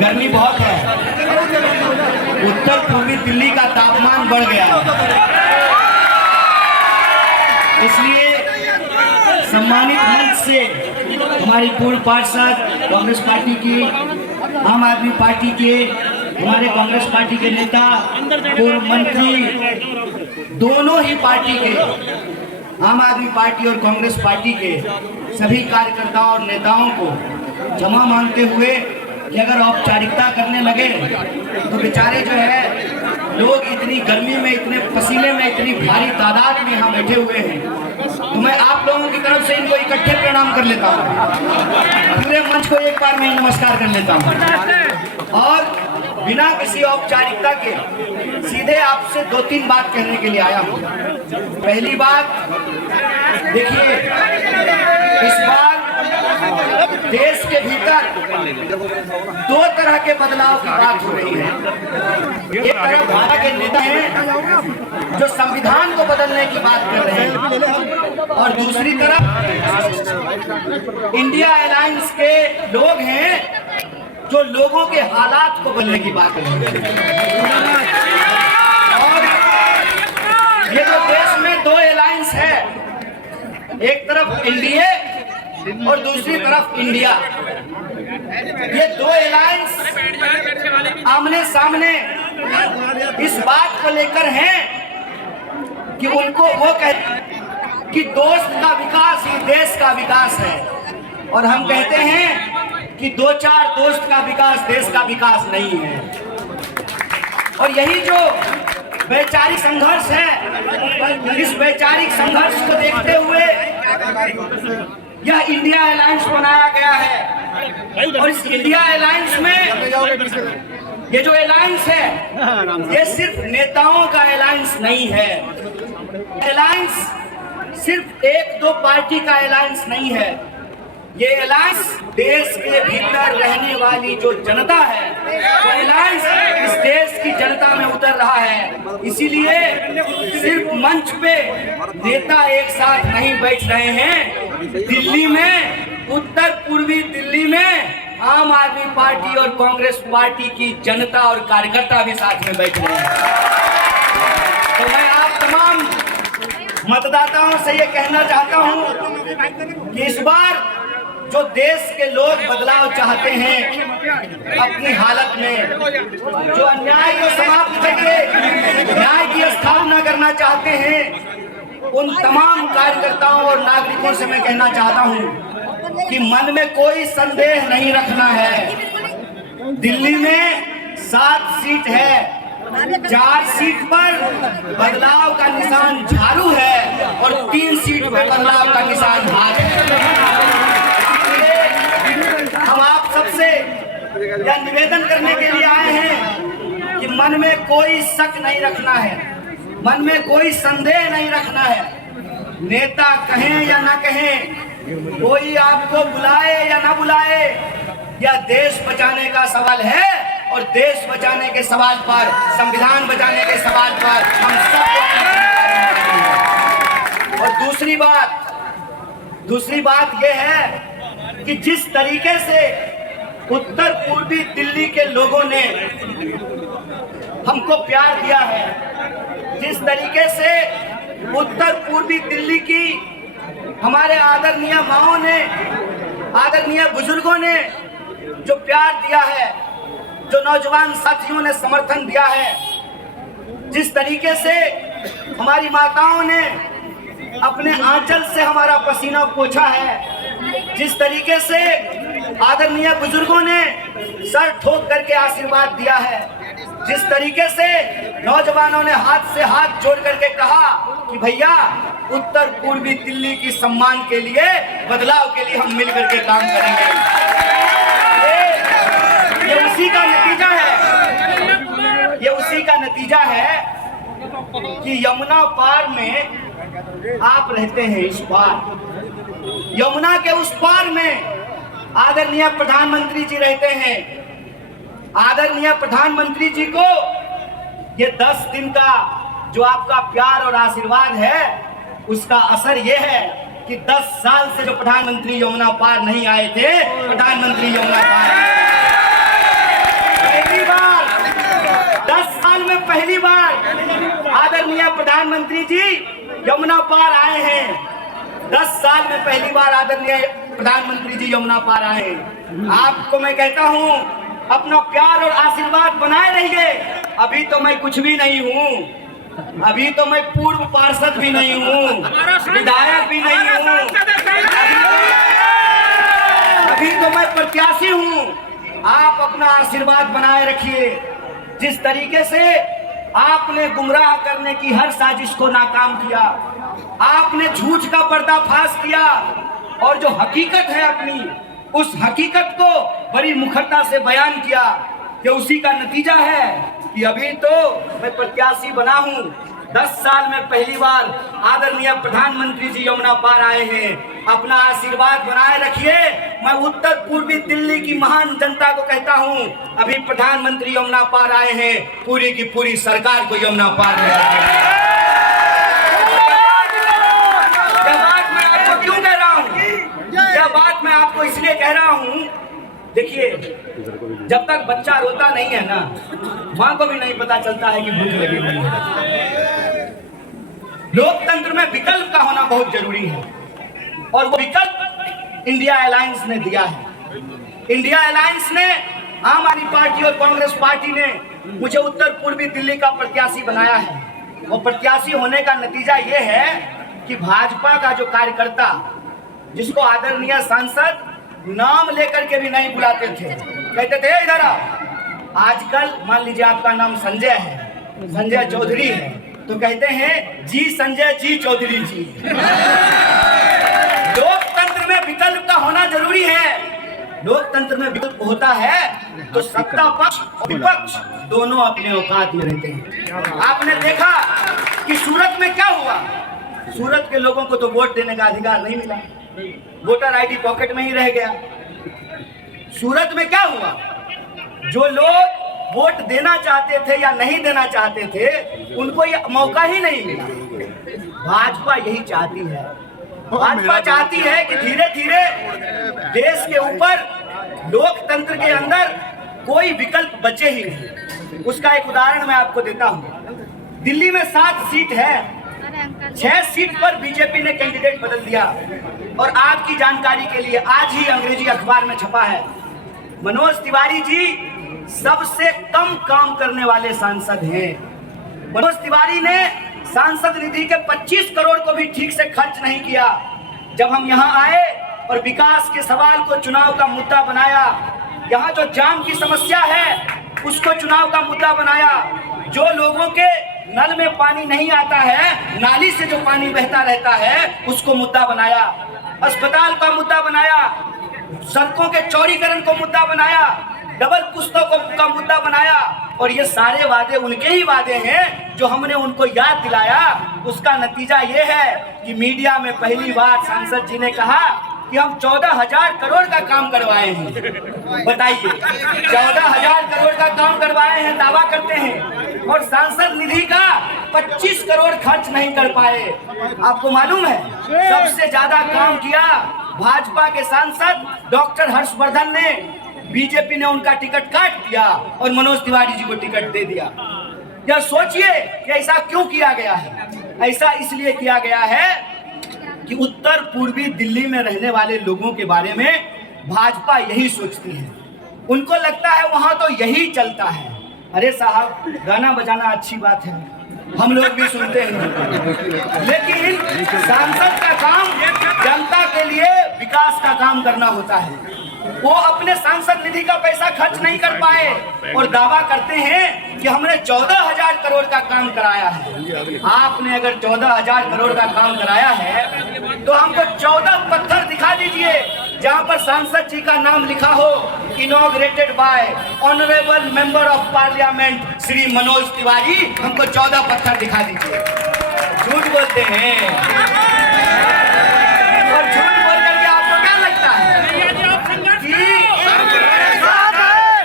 गर्मी बहुत है। उत्तर पूर्वी दिल्ली का तापमान बढ़ गया है, इसलिए सम्मानित मंच से हमारी पूर्व पार्षद कांग्रेस पार्टी की, आम आदमी पार्टी के, हमारे कांग्रेस पार्टी के नेता, पूर्व मंत्री, दोनों ही पार्टी के, आम आदमी पार्टी और कांग्रेस पार्टी के सभी कार्यकर्ताओं और नेताओं को क्षमा मांगते हुए कि अगर औपचारिकता करने लगे तो बेचारे जो है लोग इतनी गर्मी में, इतने पसीने में, इतनी भारी तादाद में यहाँ बैठे हुए हैं, तो मैं आप लोगों की तरफ से इनको इकट्ठे प्रणाम कर लेता हूँ। पूरे मंच को एक बार मैं नमस्कार कर लेता हूँ और बिना किसी औपचारिकता के सीधे आपसे 2-3 बात कहने के लिए आया हूँ। पहली बात, देखिए, इस बार देश के भीतर 2 तरह के बदलाव की बात हो रही है। एक तरफ भाजपा के नेता हैं जो संविधान को बदलने की बात कर रहे हैं और दूसरी तरफ इंडिया अलायंस के लोग हैं जो लोगों के हालात को बदलने की बात कर रहे हैं। और ये जो देश में 2 अलायंस है, एक तरफ एनडीए और दूसरी तरफ इंडिया, ये 2 अलायंस आमने सामने इस बात को लेकर हैं कि उनको वो कहते कि दोस्त का विकास ही देश का विकास है, और हम कहते हैं कि 2-4 दोस्त का विकास देश का विकास नहीं है। और यही जो वैचारिक संघर्ष है, इस वैचारिक संघर्ष को देखते हुए यह इंडिया अलायंस बनाया गया है। और इस इंडिया अलायंस में ये जो अलायंस है, ये सिर्फ नेताओं का अलायंस नहीं है। अलायंस सिर्फ 1-2 पार्टी का अलायंस नहीं है। ये अलायंस देश के भीतर रहने वाली जो जनता है, वो अलायंस इस देश की जनता में उतर रहा है। इसीलिए सिर्फ मंच पे नेता एक साथ नहीं बैठ रहे हैं, दिल्ली में, उत्तर पूर्वी दिल्ली में आम आदमी पार्टी और कांग्रेस पार्टी की जनता और कार्यकर्ता भी साथ में बैठ रहे हैं। तो मैं आप तमाम मतदाताओं से ये कहना चाहता हूं कि इस बार जो देश के लोग बदलाव चाहते हैं अपनी हालत में, जो अन्याय को समाप्त करके न्याय की स्थापना करना चाहते हैं, उन तमाम कार्यकर्ताओं और नागरिकों से मैं कहना चाहता हूं कि मन में कोई संदेह नहीं रखना है। दिल्ली में 7 सीट है, 4 सीट पर बदलाव का निशान झाड़ू है और 3 सीट पर बदलाव का निशान हाथ है। हम आप सबसे यह निवेदन करने के लिए आए हैं कि मन में कोई शक नहीं रखना है, मन में कोई संदेह नहीं रखना है। नेता कहें या ना कहें, कोई आपको बुलाए या ना बुलाए, यह देश बचाने का सवाल है और देश बचाने के सवाल पर, संविधान बचाने के सवाल पर हम सब। और दूसरी बात यह है कि जिस तरीके से उत्तर पूर्वी दिल्ली के लोगों ने हमको प्यार दिया है, जिस तरीके से उत्तर पूर्वी दिल्ली की हमारे आदरणीय माओं ने, आदरणीय बुजुर्गों ने जो प्यार दिया है, जो नौजवान साथियों ने समर्थन दिया है, जिस तरीके से हमारी माताओं ने अपने आंचल से हमारा पसीना पोंछा है, जिस तरीके से आदरणीय बुजुर्गों ने सर ठोक करके आशीर्वाद दिया है, जिस तरीके से नौजवानों ने हाथ से हाथ जोड़ करके कहा कि भैया उत्तर पूर्वी दिल्ली की सम्मान के लिए, बदलाव के लिए हम मिल करके काम करेंगे, ये उसी का नतीजा है। ये उसी का नतीजा है कि यमुना पार में आप रहते हैं, इस पार यमुना के उस पार में आदरणीय प्रधानमंत्री जी रहते हैं। आदरणीय प्रधानमंत्री जी को ये 10 दिन का जो आपका प्यार और आशीर्वाद है, उसका असर ये है कि 10 साल से जो प्रधानमंत्री यमुना पार नहीं आए थे, प्रधानमंत्री यमुना पार साल में पहली बार आदरणीय प्रधानमंत्री जी यमुना पार आए हैं। 10 साल में पहली बार आदरणीय प्रधानमंत्री जी यमुना पार आए हैं। आपको मैं कहता हूं, अपना प्यार और आशीर्वाद बनाए रहिए। अभी तो मैं कुछ भी नहीं हूं, अभी तो मैं पूर्व पार्षद भी नहीं हूं, विधायक भी नहीं हूं, अभी तो मैं प्रत्याशी हूं। आप अपना आशीर्वाद बनाए रखिए। जिस तरीके से आपने गुमराह करने की हर साजिश को नाकाम किया, आपने झूठ का पर्दाफाश किया और जो हकीकत है अपनी, उस हकीकत को बड़ी मुखरता से बयान किया, कि उसी का नतीजा है कि अभी तो मैं प्रत्याशी बना हूं। 10 साल में पहली बार आदरणीय प्रधानमंत्री जी यमुना पार आए हैं। अपना आशीर्वाद बनाए रखिए। मैं उत्तर पूर्वी दिल्ली की महान जनता को कहता हूं, अभी प्रधानमंत्री यमुना पार आए हैं, पूरी की पूरी सरकार को यमुना पार में रखिए। यह बात मैं आपको क्यों कह रहा हूं? यह बात मैं आपको इसलिए कह रहा हूं, देखिए, जब तक बच्चा रोता नहीं है ना, मां को भी नहीं पता चलता है कि भूख लगी हुई है। लोकतंत्र में विकल्प का होना बहुत जरूरी है और वो विकल्प इंडिया अलायंस ने दिया है। इंडिया अलायंस ने, आम आदमी पार्टी और कांग्रेस पार्टी ने मुझे उत्तर पूर्वी दिल्ली का प्रत्याशी बनाया है। और प्रत्याशी होने का नतीजा ये है कि भाजपा का जो कार्यकर्ता, जिसको आदरणीय सांसद नाम लेकर के भी नहीं बुलाते थे, कहते थे इधर आओ, आजकल मान लीजिए आपका नाम संजय है, संजय चौधरी है, तो कहते हैं जी संजय जी चौधरी जी। लोकतंत्र में विकल्प का होना जरूरी है। लोकतंत्र में विकल्प होता है तो सत्ता पक्ष और विपक्ष दोनों अपने औकात में रहते हैं। आपने देखा कि सूरत में क्या हुआ। सूरत के लोगों को तो वोट देने का अधिकार नहीं मिला, वोटर आईडी पॉकेट में ही रह गया। सूरत में क्या हुआ, जो लोग वोट देना चाहते थे या नहीं देना चाहते थे, उनको ये मौका ही नहीं मिला। भाजपा यही चाहती है। भाजपा चाहती है कि धीरे धीरे देश के ऊपर लोकतंत्र के अंदर कोई विकल्प बचे ही नहीं। उसका एक उदाहरण मैं आपको देता हूं। दिल्ली में 7 सीट है, 6 सीट पर बीजेपी ने कैंडिडेट बदल दिया। और आपकी जानकारी के लिए आज ही अंग्रेजी अखबार में छपा है, मनोज तिवारी जी सबसे कम काम करने वाले सांसद हैं। मनोज तिवारी ने सांसद निधि के 25 करोड़ को भी ठीक से खर्च नहीं किया। जब हम यहाँ आए और विकास के सवाल को चुनाव का मुद्दा बनाया, यहाँ जो जाम की समस्या है उसको चुनाव का मुद्दा बनाया, जो लोगों के नल में पानी नहीं आता है, नाली से जो पानी बहता रहता है उसको मुद्दा बनाया, अस्पताल का मुद्दा बनाया, सड़कों के चौड़ीकरण को मुद्दा बनाया, डबल पुस्तकों का मुद्दा बनाया। और ये सारे वादे उनके ही वादे हैं जो हमने उनको याद दिलाया। उसका नतीजा ये है कि मीडिया में पहली बार सांसद जी ने कहा कि हम 14,000 करोड़ का काम करवाए हैं। बताइए, 14,000 करोड़ का काम करवाए हैं, दावा करते हैं, और सांसद निधि का 25 करोड़ खर्च नहीं कर पाए। आपको मालूम है सबसे ज्यादा काम किया भाजपा के सांसद डॉक्टर हर्षवर्धन ने। बीजेपी ने उनका टिकट काट दिया और मनोज तिवारी जी को टिकट दे दिया। यह सोचिए कि ऐसा क्यों किया गया है। ऐसा इसलिए किया गया है कि उत्तर पूर्वी दिल्ली में रहने वाले लोगों के बारे में भाजपा यही सोचती है। उनको लगता है वहां तो यही चलता है। अरे साहब, गाना बजाना अच्छी बात है, हम लोग भी सुनते हैं, लेकिन सांसद का काम जनता के लिए विकास का काम करना होता है। वो अपने सांसद निधि का पैसा खर्च नहीं कर पाए और दावा करते हैं कि हमने 14,000 करोड़ का काम कराया है। आपने अगर 14,000 करोड़ का काम कराया है तो हमको 14 पत्थर दिखा दीजिए जहां पर सांसद जी का नाम लिखा हो, inaugurated bye honourable member of parliament Shri Manoj Tiwari. हमको 14 पत्थर दिखा दीजिए। झूठ बोलते हैं। और झूठ बोल करके आपको क्या लगता है कि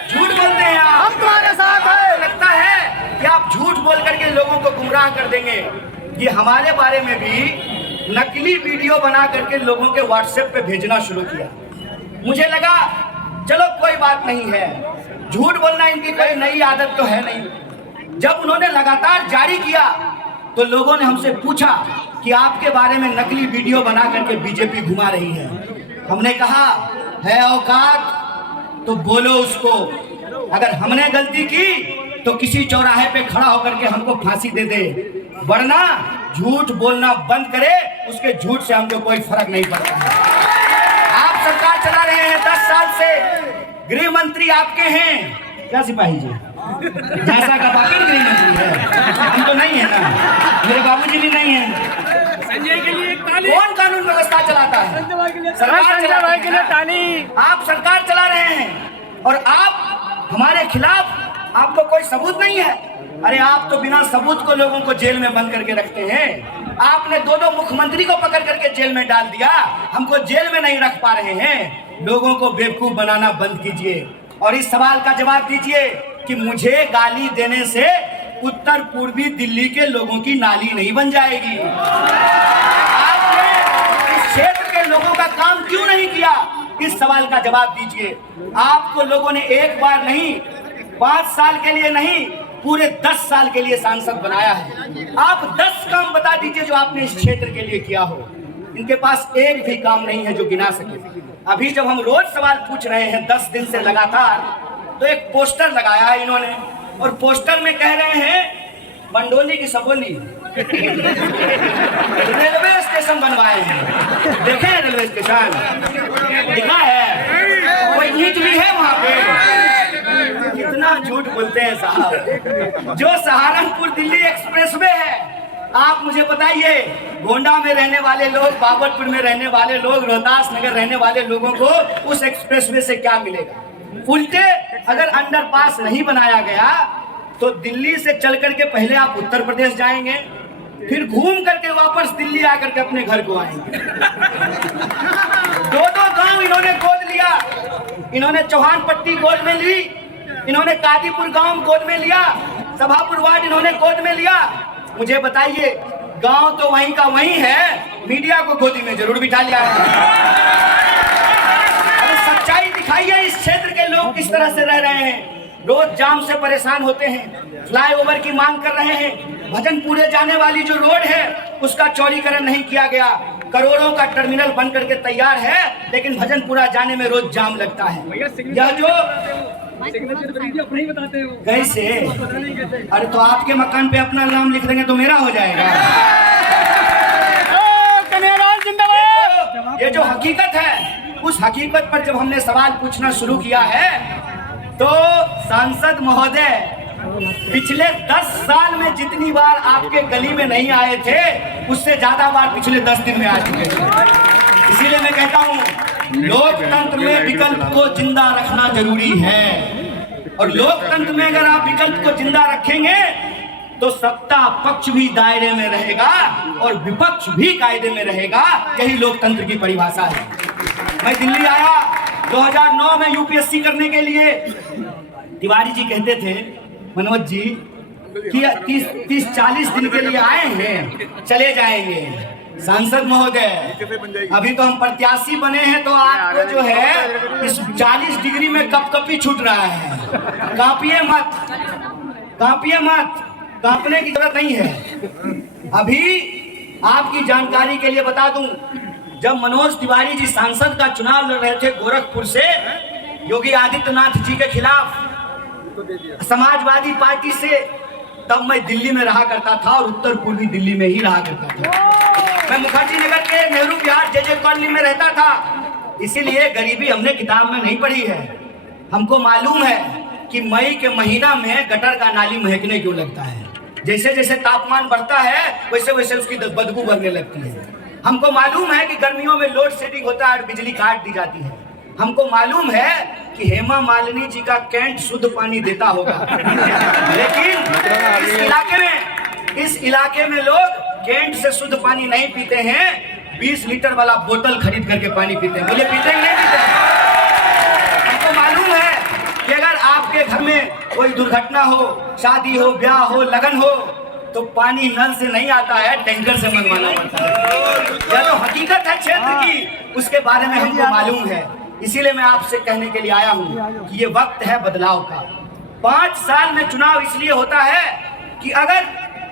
झूठ बोलते हैं आप? हम तुम्हारे साथ हैं। लगता है कि आप झूठ बोल करके लोगों को गुमराह कर देंगे। ये हमारे बारे में भी नकली वीडियो बना करके लोगों के व्हाट्सएप पे भेजना शुरू किया। मुझे लगा चलो कोई बात नहीं है, झूठ बोलना इनकी कोई नई आदत तो है नहीं। जब उन्होंने लगातार जारी किया तो लोगों ने हमसे पूछा कि आपके बारे में नकली वीडियो बना करके बीजेपी घुमा रही है। हमने कहा है औकात तो बोलो उसको, अगर हमने गलती की तो किसी चौराहे पे खड़ा होकर के हमको फांसी दे दे, वरना झूठ बोलना बंद करे, उसके झूठ से हमको कोई फर्क नहीं पड़ता है। आप सरकार चला रहे हैं 10 साल से, गृह मंत्री आपके हैं, क्या सिपाही जी जैसा का बाकी गृह मंत्री है, हम तो नहीं है ना, मेरे बाबूजी भी नहीं है। संजय के लिए ताली। कौन कानून व्यवस्था चलाता है? सरकार चलाती है। आप सरकार चला रहे हैं और आप हमारे खिलाफ, आपको कोई सबूत नहीं है। अरे आप तो बिना सबूत को लोगों को जेल में बंद करके रखते हैं। आपने 2 मुख्यमंत्री को पकड़ करके जेल में डाल दिया, हमको जेल में नहीं रख पा रहे हैं। लोगों को बेवकूफ बनाना बंद कीजिए और इस सवाल का जवाब दीजिए कि मुझे गाली देने से उत्तर पूर्वी दिल्ली के लोगों की नाली नहीं बन जाएगी। आपने इस क्षेत्र के लोगों का काम क्यों नहीं किया? इस सवाल का जवाब दीजिए। आपको लोगों ने एक बार नहीं, 5 साल के लिए नहीं, पूरे 10 साल के लिए सांसद बनाया है। आप 10 काम बता दीजिए जो आपने इस क्षेत्र के लिए किया हो। इनके पास एक भी काम नहीं है जो गिना सके। अभी जब हम रोज सवाल पूछ रहे हैं 10 दिन से लगातार, तो एक पोस्टर लगाया है इन्होंने और पोस्टर में कह रहे हैं मंडोली की सबोली रेलवे स्टेशन बनवाए हैं। देखे हैं रेलवे स्टेशन दिखा है, कोई ईंट भी है वहां पे? कितना झूठ बोलते हैं साहब। जो सहारनपुर दिल्ली एक्सप्रेसवे है, आप मुझे बताइए, गोंडा में रहने वाले लोग, बाबरपुर में रहने वाले लोग, रोहतास नगर रहने वाले लोगों को उस एक्सप्रेसवे से क्या मिलेगा? उल्टे अगर अंडरपास नहीं बनाया गया तो दिल्ली से चल करके पहले आप उत्तर प्रदेश जाएंगे, फिर घूम करके वापस दिल्ली आकर के अपने घर को आएंगे। 2 गांव इन्होंने गोद लिया। इन्होंने चौहान पट्टी गोद में ली, इन्होंने कादीपुर गांव गोद में लिया, सभापुर वार्ड इन्होंने गोद में लिया। मुझे बताइए, गांव तो वहीं का वहीं है, मीडिया को गोदी में जरूर बिठा लिया है। सच्चाई दिखाइए, इस क्षेत्र के लोग किस तरह से रह रहे हैं। रोज जाम से परेशान होते हैं, फ्लाईओवर की मांग कर रहे हैं। भजनपुरे जाने वाली जो रोड है उसका चौड़ीकरण नहीं किया गया। करोड़ों का टर्मिनल बन करके तैयार है, लेकिन भजनपुरा जाने में रोज जाम लगता है। यह जो कैसे, अरे तो आपके मकान पे अपना नाम लिख देंगे तो मेरा हो जाएगा। ये जो हकीकत है, उस हकीकत पर जब हमने सवाल पूछना शुरू किया है तो सांसद महोदय पिछले 10 साल में जितनी बार आपके गली में नहीं आए थे, उससे ज्यादा बार पिछले 10 दिन में आ चुके हैं। इसीलिए मैं कहता हूँ, लोकतंत्र में विकल्प को जिंदा रखना जरूरी है और लोकतंत्र में अगर आप विकल्प को जिंदा रखेंगे तो सत्ता पक्ष भी दायरे में रहेगा और विपक्ष भी कायदे में रहेगा। यही लोकतंत्र की परिभाषा है। मैं दिल्ली आया 2009 में यूपीएससी करने के लिए। तिवारी जी कहते थे, मनोज जी कि 30-40 दिन के लिए आए हैं, चले जाएंगे। सांसद महोदय, अभी तो हम प्रत्याशी बने हैं तो आपको जो है इस 40 डिग्री में कपकपी छूट रहा है। कांपिए मत, कांपिए मत, कांपने की जरूरत नहीं है। अभी आपकी जानकारी के लिए बता दूं, जब मनोज तिवारी जी सांसद का चुनाव लड़ रहे थे गोरखपुर से योगी आदित्यनाथ जी के खिलाफ समाजवादी पार्टी से, तब मैं दिल्ली में रहा करता था और उत्तर पूर्वी दिल्ली में ही रहा करता था। मैं मुखर्जी नगर के नेहरू विहार जे कॉलोनी में रहता था। इसीलिए गरीबी हमने किताब में नहीं पढ़ी है। हमको मालूम है कि मई के महीना में गटर का नाली महकने क्यों लगता है। जैसे जैसे तापमान बढ़ता है वैसे वैसे उसकी बदबू बढ़ने लगती है। हमको मालूम है कि गर्मियों में लोड शेडिंग होता है और बिजली काट दी जाती है। हमको मालूम है कि हेमा मालिनी जी का कैंट शुद्ध पानी देता होगा, लेकिन इस इलाके में लोग कैंट से शुद्ध पानी नहीं पीते हैं, 20 लीटर वाला बोतल खरीद करके पानी पीते हैं। बोले पीते हैं नहीं पीते हैं? हमको मालूम है कि अगर आपके घर में कोई दुर्घटना हो, शादी हो, ब्याह हो, लगन हो, तो पानी नल से नहीं आता है, टैंकर से मंगवाना पड़ता है। यह तो हकीकत है क्षेत्र की, उसके बारे में हमको मालूम है। इसीलिए मैं आपसे कहने के लिए आया हूँ कि ये वक्त है बदलाव का। 5 साल में चुनाव इसलिए होता है कि अगर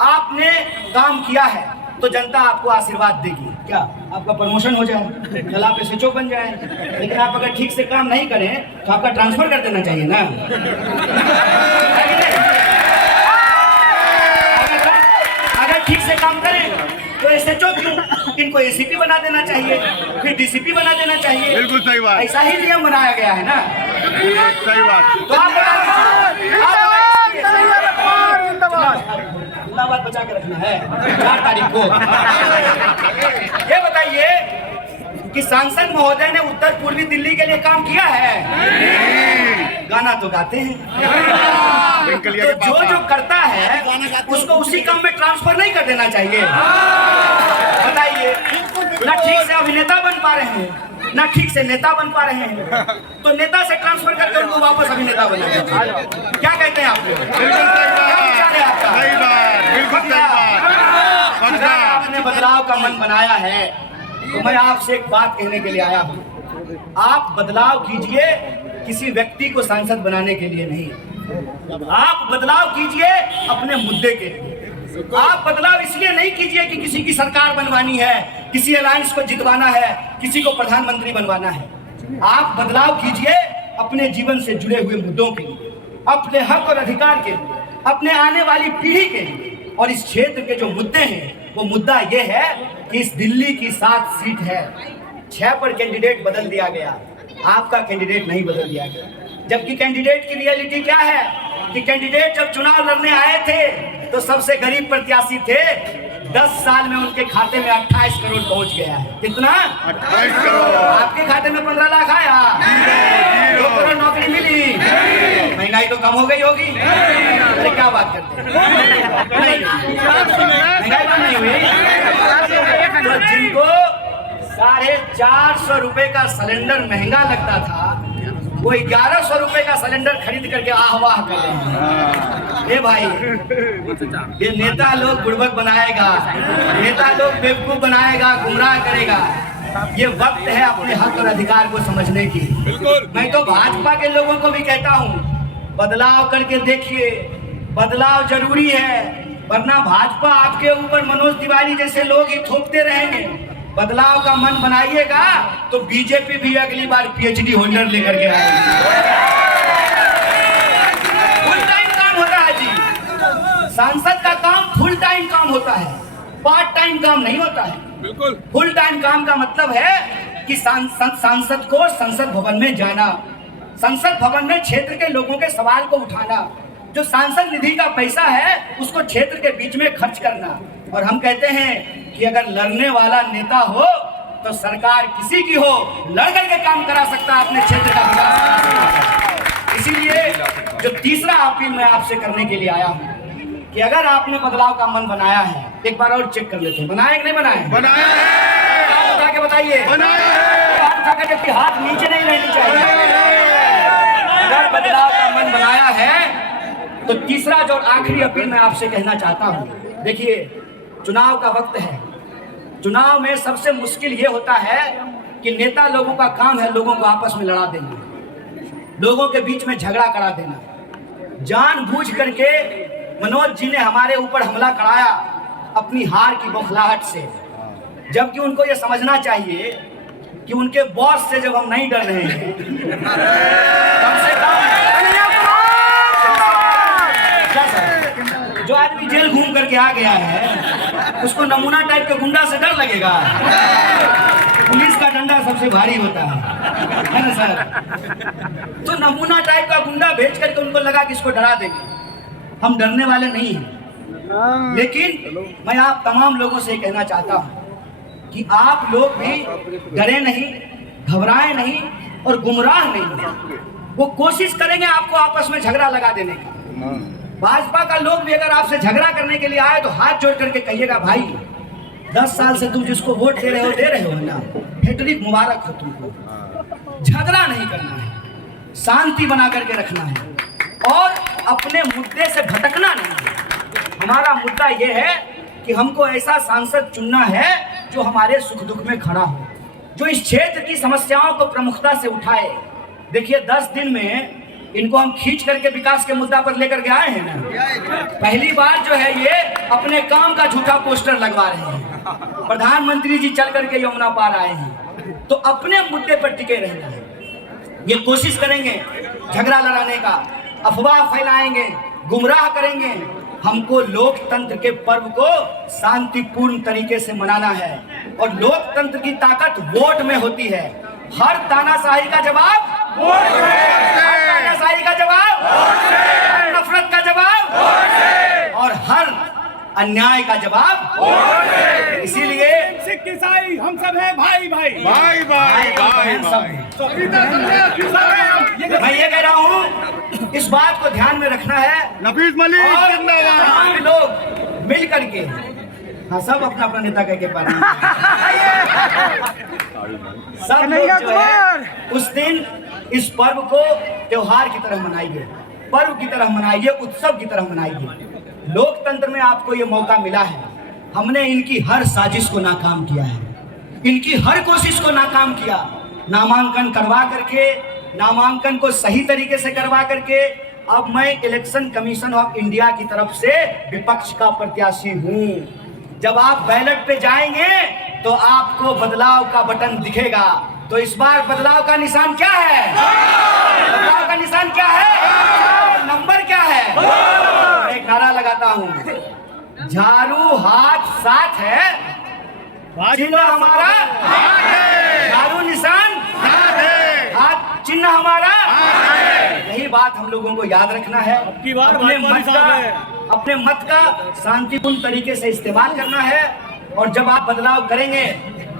आपने काम किया है तो जनता आपको आशीर्वाद देगी, क्या आपका प्रमोशन हो जाए, कल आप एसएचओ बन जाए। लेकिन आप अगर ठीक से काम नहीं करें तो आपका ट्रांसफर कर देना चाहिए ना। अगर ठीक से काम करें तो एसएचओ क्यों, इनको एसीपी बना देना चाहिए, फिर डीसीपी बना देना चाहिए। बिल्कुल सही बात, ऐसा ही नियम बनाया गया है ना। सही बात। तो आप जिंदाबाद बचा के रखना है 4 तारीख को। ये बताइए कि सांसद महोदय ने उत्तर पूर्वी दिल्ली के लिए काम किया है? गाना तो गाते हैं, तो जो करता है उसको उसी काम में ट्रांसफर नहीं कर देना चाहिए? बताइए, ना ठीक से अभिनेता बन पा रहे हैं, ना ठीक से नेता बन पा रहे हैं, तो नेता से ट्रांसफर करके उनको वापस अभिनेता बना दें। क्या कहते हैं आप लोग? अगर आपने बदलाव का मन बनाया है तो मैं आपसे एक बात कहने के लिए आया हूँ। आप बदलाव कीजिए किसी व्यक्ति को सांसद बनाने के लिए नहीं, आप बदलाव कीजिए अपने मुद्दे के लिए। आप बदलाव इसलिए नहीं कीजिए कि किसी की सरकार बनवानी है, किसी अलायंस को जितवाना है, किसी को प्रधानमंत्री बनवाना है। आप बदलाव कीजिए अपने जीवन से जुड़े हुए मुद्दों के लिए, अपने हक और अधिकार के लिए, अपने आने वाली पीढ़ी के लिए। और इस क्षेत्र के जो मुद्दे हैं वो मुद्दा ये है कि इस दिल्ली की 7 सीट है, 6 पर कैंडिडेट बदल दिया गया, आपका कैंडिडेट नहीं बदल दिया गया। जबकि कैंडिडेट की रियलिटी क्या है कि कैंडिडेट जब चुनाव लड़ने आए थे तो सबसे गरीब प्रत्याशी थे। 10 साल में उनके खाते में 28 करोड़ पहुंच गया है। कितना? 28 करोड़। आपके खाते में 15 लाख आया, 2 करोड़ नौकरी मिली, महंगाई तो कम हो गई होगी। अरे क्या बात करते हैं, महंगाई कम नहीं हुई। तो जिनको 450 रुपए का सिलेंडर महंगा लगता था वो 1100 रुपए का सिलेंडर खरीद करके आहवाह कर रहे हैं। ए भाई, ये नेता लोग बुड़बक बनाएगा, नेता लोग बेवकूफ बनाएगा, गुमराह करेगा। ये वक्त है अपने हक और अधिकार को समझने की। मैं तो भाजपा के लोगों को भी कहता हूँ, बदलाव करके देखिए, बदलाव जरूरी है, वरना भाजपा आपके ऊपर मनोज तिवारी जैसे लोग ही थोपते रहेंगे। बदलाव का मन बनाइएगा तो बीजेपी भी अगली बार पीएचडी होल्डर लेकर के आएगी। फुल टाइम काम होता है जी, सांसद का काम फुल टाइम काम होता है, पार्ट टाइम काम नहीं होता है। बिल्कुल। फुल टाइम काम का मतलब है कि सांसद को संसद भवन में जाना, संसद भवन में क्षेत्र के लोगों के सवाल को उठाना, जो सांसद निधि का पैसा है उसको क्षेत्र के बीच में खर्च करना। और हम कहते हैं कि अगर लड़ने वाला नेता हो तो सरकार किसी की हो, लड़ करके काम करा सकता है अपने क्षेत्र का विकास। इसीलिए जो तीसरा अपील मैं आपसे करने के लिए आया हूँ कि अगर आपने बदलाव का मन बनाया है, एक बार और चेक कर लेते हैं, बनाया कि नहीं बनाया? बनाया है। हाथ उठा के बताइए। हाथ उठा के, जबकि हाथ नीचे नहीं रहनी चाहिए। अगर बदलाव का मन बनाया है तो तीसरा जो आखिरी अपील मैं आपसे कहना चाहता हूँ, देखिए चुनाव का वक्त है। चुनाव में सबसे मुश्किल ये होता है कि नेता लोगों का काम है लोगों को आपस में लड़ा देना, लोगों के बीच में झगड़ा करा देना। जानबूझ करके मनोज जी ने हमारे ऊपर हमला कराया अपनी हार की बौखलाहट से, जबकि उनको ये समझना चाहिए कि उनके बॉस से जब हम नहीं डर रहे हैं, कम से कम जो आदमी जेल घूम करके आ गया है उसको नमूना टाइप के गुंडा से डर लगेगा? पुलिस का डंडा सबसे भारी होता है ना सर? तो नमूना टाइप का गुंडा भेज करके उनको लगा कि इसको डरा देंगे। हम डरने वाले नहीं हैं, लेकिन मैं आप तमाम लोगों से कहना चाहता हूं कि आप लोग भी डरे नहीं, घबराए नहीं और गुमराह नहीं। वो कोशिश करेंगे आपको आपस में झगड़ा लगा देने की। भाजपा का लोग भी अगर आपसे झगड़ा करने के लिए आए तो हाथ जोड़ करके कहिएगा, भाई 10 साल से तुम जिसको वोट दे रहे हो ना, हैट्रिक मुबारक हो तुमको। झगड़ा नहीं करना है, शांति बना करके रखना है और अपने मुद्दे से भटकना नहीं है। हमारा मुद्दा यह है कि हमको ऐसा सांसद चुनना है जो हमारे सुख दुख में खड़ा हो, जो इस क्षेत्र की समस्याओं को प्रमुखता से उठाए। देखिए 10 दिन में इनको हम खींच करके विकास के मुद्दा पर लेकर के आए हैं ना। पहली बार जो है ये अपने काम का झूठा पोस्टर लगवा रहे हैं। प्रधानमंत्री जी चल करके यमुना पार आए हैं तो अपने मुद्दे पर टिके रहना है। ये कोशिश करेंगे झगड़ा लड़ाने का, अफवाह फैलाएंगे, गुमराह करेंगे। हमको लोकतंत्र के पर्व को शांतिपूर्ण तरीके से मनाना है और लोकतंत्र की ताकत वोट में होती है। हर तानाशाही का जवाब वोट से, हर तानाशाही का जवाब वोट से, हर नफरत का जवाब वोट से और हर अन्याय का जवाब वोट से। इसीलिए सिख ईसाई हम सब हैं भाई भाई भाई भाई भाई मैं ये कह रहा हूँ, इस बात को ध्यान में रखना है नफीस मलिक और जिंदाबाद। तमाम लोग मिल करके, हाँ सब अपना अपना नेता कह के पार सब लोग जो है उस दिन इस पर्व को त्योहार की तरह मनाइए, पर्व की तरह मनाइए, उत्सव की तरह मनाइए। लोकतंत्र में आपको ये मौका मिला है। हमने इनकी हर साजिश को नाकाम किया है, इनकी हर कोशिश को नाकाम किया। नामांकन करवा करके, नामांकन को सही तरीके से करवा करके अब मैं इलेक्शन कमीशन ऑफ इंडिया की तरफ से विपक्ष का प्रत्याशी हूँ। जब आप बैलेट पे जाएंगे तो आपको बदलाव का बटन दिखेगा। तो इस बार बदलाव का निशान क्या है? बदलाव का निशान क्या है? नंबर क्या है? मैं एक नारा लगाता हूँ, झाड़ू हाथ साथ है, चिन्ह हमारा झाड़ू निशान हाथ चिन्ह हमारा। यही बात हम लोगों को याद रखना है। अपने मत का शांतिपूर्ण तरीके से इस्तेमाल करना है। और जब आप बदलाव करेंगे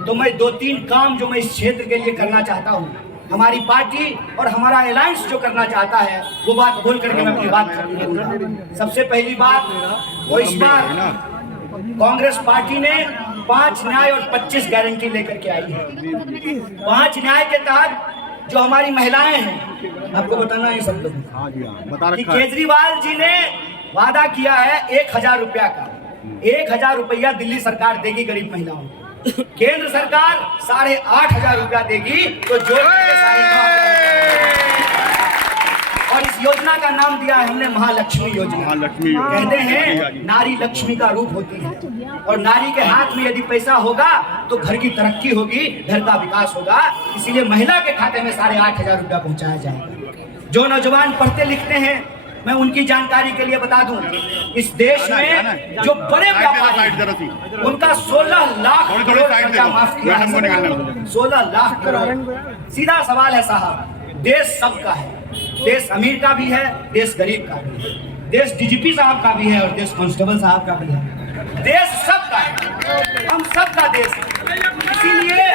तो मैं 2-3 काम जो मैं इस क्षेत्र के लिए करना चाहता हूँ, हमारी पार्टी और हमारा अलायंस जो करना चाहता है, वो बात बोल करके मैं अपनी बात खत्म करूंगा। सबसे पहली बात, वो इस बार कांग्रेस पार्टी ने 5 न्याय और 25 गारंटी लेकर के आई है। 5 न्याय के तहत जो हमारी महिलाएं हैं, आपको बताना है सब लोग कि केजरीवाल जी ने वादा किया है 1000 रुपया का। 1000 रुपया दिल्ली सरकार देगी गरीब महिलाओं को, केंद्र सरकार 8500 रुपया देगी, तो जो और इस योजना का नाम दिया है हमने महालक्ष्मी योजना। कहते हैं नारी लक्ष्मी का रूप होती है और नारी के हाथ में यदि पैसा होगा तो घर की तरक्की होगी, घर का विकास होगा। इसीलिए महिला के खाते में 8500 रुपया पहुंचाया जाएगा। जो नौजवान पढ़ते लिखते हैं, मैं उनकी जानकारी के लिए बता दूं, इस देश में जो बड़े व्यापारी, उनका 16 लाख करोड़ कर्जा माफ किया है। 16 लाख करोड़। सीधा सवाल है साहब, देश सबका है, देश अमीर का भी है, देश गरीब का भी है, देश डीजीपी साहब का भी है और देश कांस्टेबल साहब का भी है। देश सबका है, हम सबका देश है। इसीलिए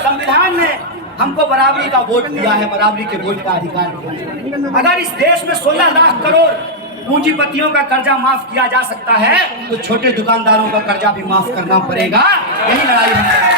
संविधान ने हमको बराबरी का वोट दिया है, बराबरी के वोट का अधिकार दिया है। अगर इस देश में 16 लाख करोड़ पूंजीपतियों का कर्जा माफ किया जा सकता है तो छोटे दुकानदारों का कर्जा भी माफ करना पड़ेगा। यही लड़ाई है।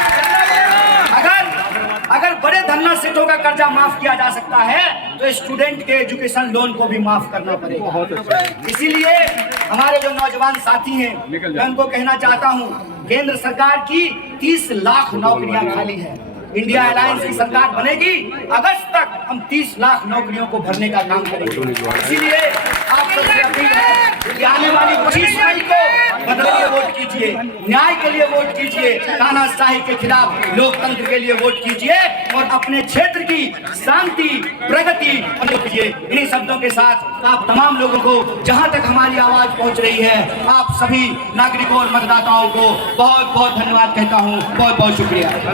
अगर बड़े धन्ना सेठों का कर्जा माफ किया जा सकता है तो स्टूडेंट के एजुकेशन लोन को भी माफ करना पड़ेगा। इसीलिए हमारे जो नौजवान साथी हैं, मैं उनको कहना चाहता हूं, केंद्र सरकार की 30 लाख नौकरियां खाली है। इंडिया अलायंस की सरकार बनेगी, अगस्त तक हम 30 लाख नौकरियों को भरने का काम करेंगे। इसीलिए आप सबसे अपील है कि आने वाली 25 मई को बदल के वोट कीजिए, न्याय के लिए वोट कीजिए, तानाशाही के खिलाफ लोकतंत्र के लिए वोट कीजिए और अपने क्षेत्र की शांति प्रगति कीजिए। इन्हीं शब्दों के साथ आप तमाम लोगों को, जहां तक हमारी आवाज पहुंच रही है, आप सभी नागरिकों और मतदाताओं को बहुत बहुत धन्यवाद कहता हूं। बहुत बहुत शुक्रिया।